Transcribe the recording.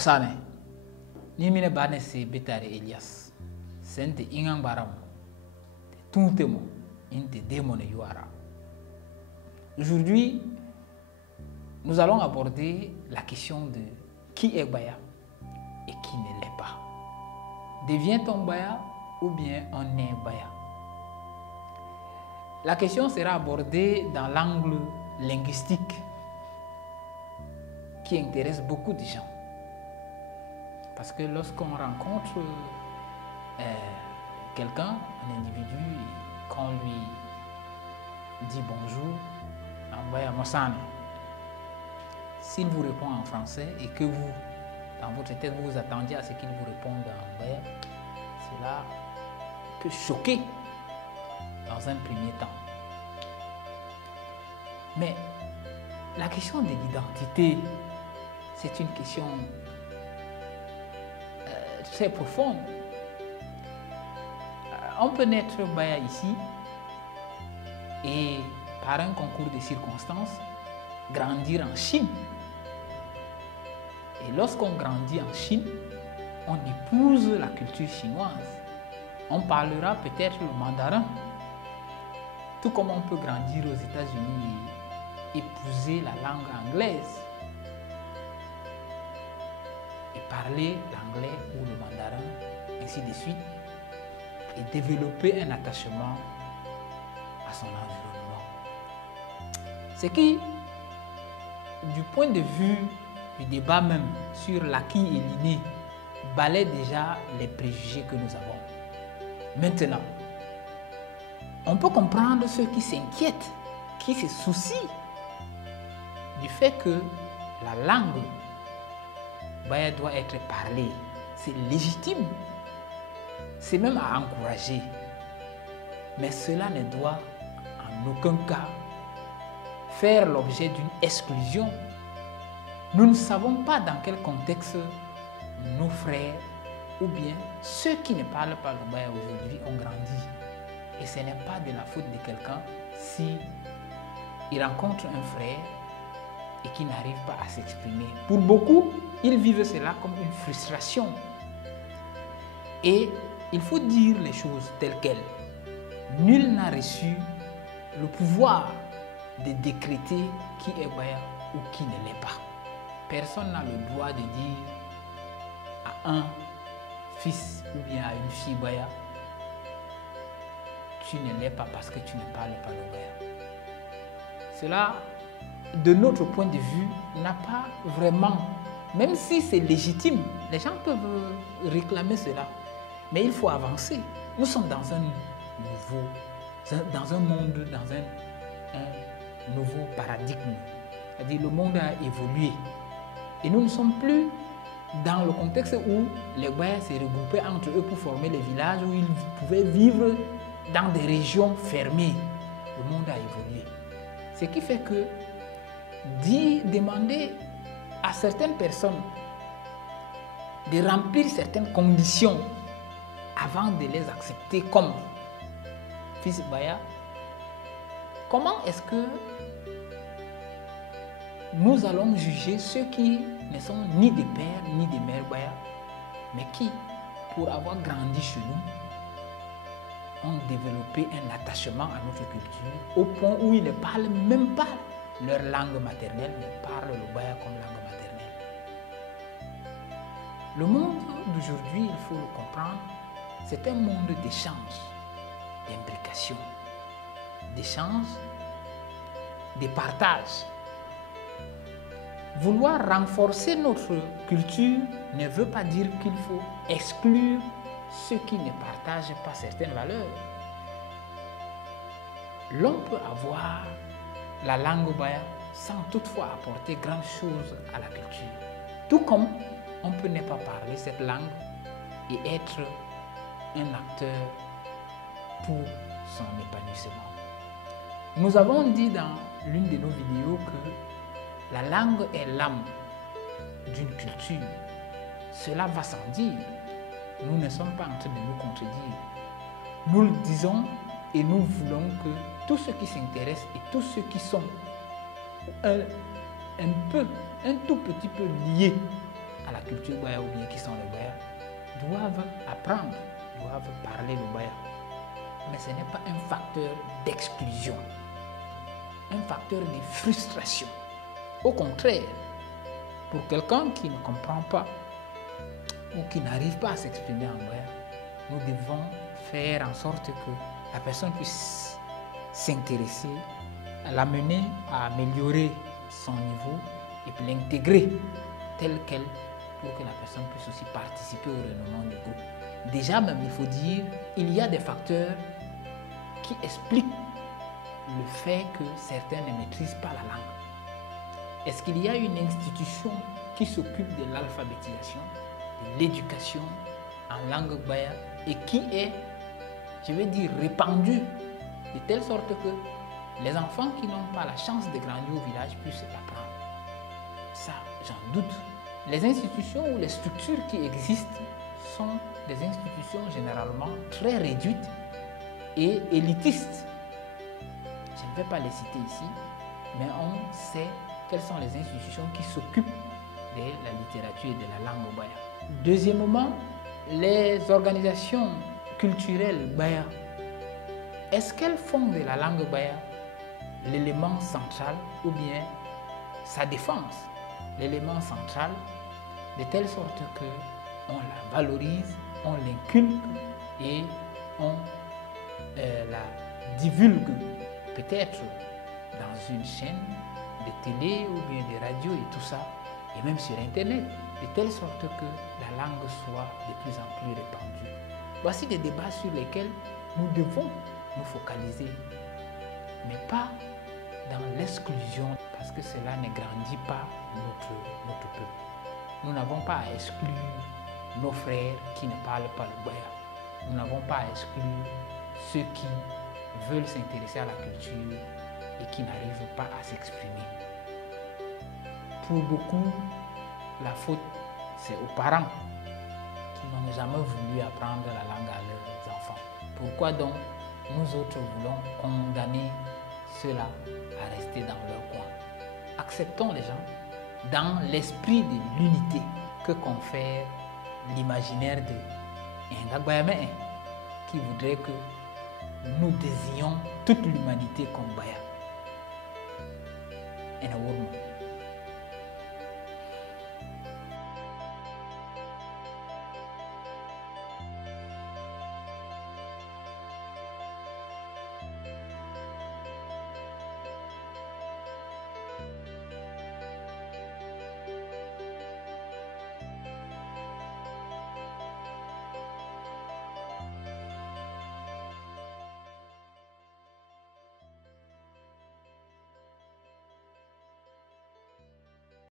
Osane, ni mine bane se betare Elias, sente ingang baram, tout temo, inte démone yuara. Aujourd'hui, nous allons aborder la question de qui est Baya et qui ne l'est pas. Devient-on Baya ou bien on est Baya? La question sera abordée dans l'angle linguistique qui intéresse beaucoup de gens. Parce que lorsqu'on rencontre quelqu'un, un individu, qu'on lui dit bonjour, en Baya Mossane, s'il vous répond en français et que vous, dans votre tête, vous vous attendiez à ce qu'il vous réponde en Baya, cela peut choquer dans un premier temps. Mais la question de l'identité, c'est une question très profonde. On peut naître Baya ici et par un concours de circonstances, grandir en Chine. Et lorsqu'on grandit en Chine, on épouse la culture chinoise. On parlera peut-être le mandarin. Tout comme on peut grandir aux États-Unis et épouser la langue anglaise et parler l'anglais ou le mandarin, ainsi de suite, et développer un attachement à son environnement. Ce qui, du point de vue du débat même sur l'acquis et l'inné, balaie déjà les préjugés que nous avons. Maintenant, on peut comprendre ceux qui s'inquiètent, qui se soucient du fait que la langue Baya doit être parlée. C'est légitime. C'est même à encourager. Mais cela ne doit en aucun cas faire l'objet d'une exclusion. Nous ne savons pas dans quel contexte nos frères ou bien ceux qui ne parlent pas le Baya aujourd'hui ont grandi. Et ce n'est pas de la faute de quelqu'un si il rencontre un frère et qui n'arrive pas à s'exprimer. Pour beaucoup, ils vivent cela comme une frustration. Et il faut dire les choses telles quelles. Nul n'a reçu le pouvoir de décréter qui est Baya ou qui ne l'est pas. Personne n'a le droit de dire à un fils ou bien à une fille Baya, tu ne l'es pas parce que tu ne parles pas le Baya. Cela, de notre point de vue, n'a pas vraiment, même si c'est légitime, les gens peuvent réclamer cela, mais il faut avancer. Nous sommes dans un monde, dans un nouveau paradigme. C'est-à-dire le monde a évolué et nous ne sommes plus dans le contexte où les Baya se regroupaient entre eux pour former les villages où ils pouvaient vivre dans des régions fermées. Le monde a évolué. Ce qui fait que demander à certaines personnes de remplir certaines conditions avant de les accepter comme fils Baya, comment est-ce que nous allons juger ceux qui ne sont ni des pères ni des mères Baya, mais qui, pour avoir grandi chez nous, ont développé un attachement à notre culture au point où ils ne parlent même pas leur langue maternelle, mais parlent le Baya comme langue maternelle. Le monde d'aujourd'hui, il faut le comprendre, c'est un monde d'échange, d'imbrication, d'échange, de partage. Vouloir renforcer notre culture ne veut pas dire qu'il faut exclure ceux qui ne partagent pas certaines valeurs. L'on peut avoir la langue Baya sans toutefois apporter grand chose à la culture. Tout comme on peut ne pas parler cette langue et être un acteur pour son épanouissement. Nous avons dit dans l'une de nos vidéos que la langue est l'âme d'une culture. Cela va sans dire. Nous ne sommes pas en train de nous contredire. Nous le disons et nous voulons que tous ceux qui s'intéressent et tous ceux qui sont un tout petit peu liés à la culture baya ou bien qui sont les baya doivent apprendre, doivent parler le baya. Mais ce n'est pas un facteur d'exclusion, un facteur de frustration. Au contraire, pour quelqu'un qui ne comprend pas ou qui n'arrive pas à s'exprimer en baya, nous devons faire en sorte que la personne puisse s'intéresser, l'amener à améliorer son niveau et puis l'intégrer tel quel pour que la personne puisse aussi participer au renouvellement du groupe. Déjà même, il faut dire, il y a des facteurs qui expliquent le fait que certains ne maîtrisent pas la langue. Est-ce qu'il y a une institution qui s'occupe de l'alphabétisation, de l'éducation en langue baya et qui est, je vais dire, répandue de telle sorte que les enfants qui n'ont pas la chance de grandir au village puissent l'apprendre? Ça, j'en doute. Les institutions ou les structures qui existent sont des institutions généralement très réduites et élitistes. Je ne vais pas les citer ici, mais on sait quelles sont les institutions qui s'occupent de la littérature et de la langue baya. Deuxièmement, les organisations culturelles baya, est-ce qu'elles font de la langue baya l'élément central ou bien sa défense, l'élément central, de telle sorte qu'on la valorise, on l'inculque et on la divulgue peut-être dans une chaîne de télé ou bien de radio et tout ça, et même sur Internet, de telle sorte que la langue soit de plus en plus répandue. Voici des débats sur lesquels nous devons nous focaliser, mais pas dans l'exclusion, parce que cela ne grandit pas notre peuple. Nous n'avons pas à exclure nos frères qui ne parlent pas le baya. Nous n'avons pas à exclure ceux qui veulent s'intéresser à la culture et qui n'arrivent pas à s'exprimer. Pour beaucoup, la faute, c'est aux parents qui n'ont jamais voulu apprendre la langue à leurs enfants. Pourquoi donc nous autres voulons condamner ceux-là à rester dans leur coin? Acceptons les gens dans l'esprit de l'unité que confère l'imaginaire de Ngagbayame, qui voudrait que nous désignions toute l'humanité comme Baya.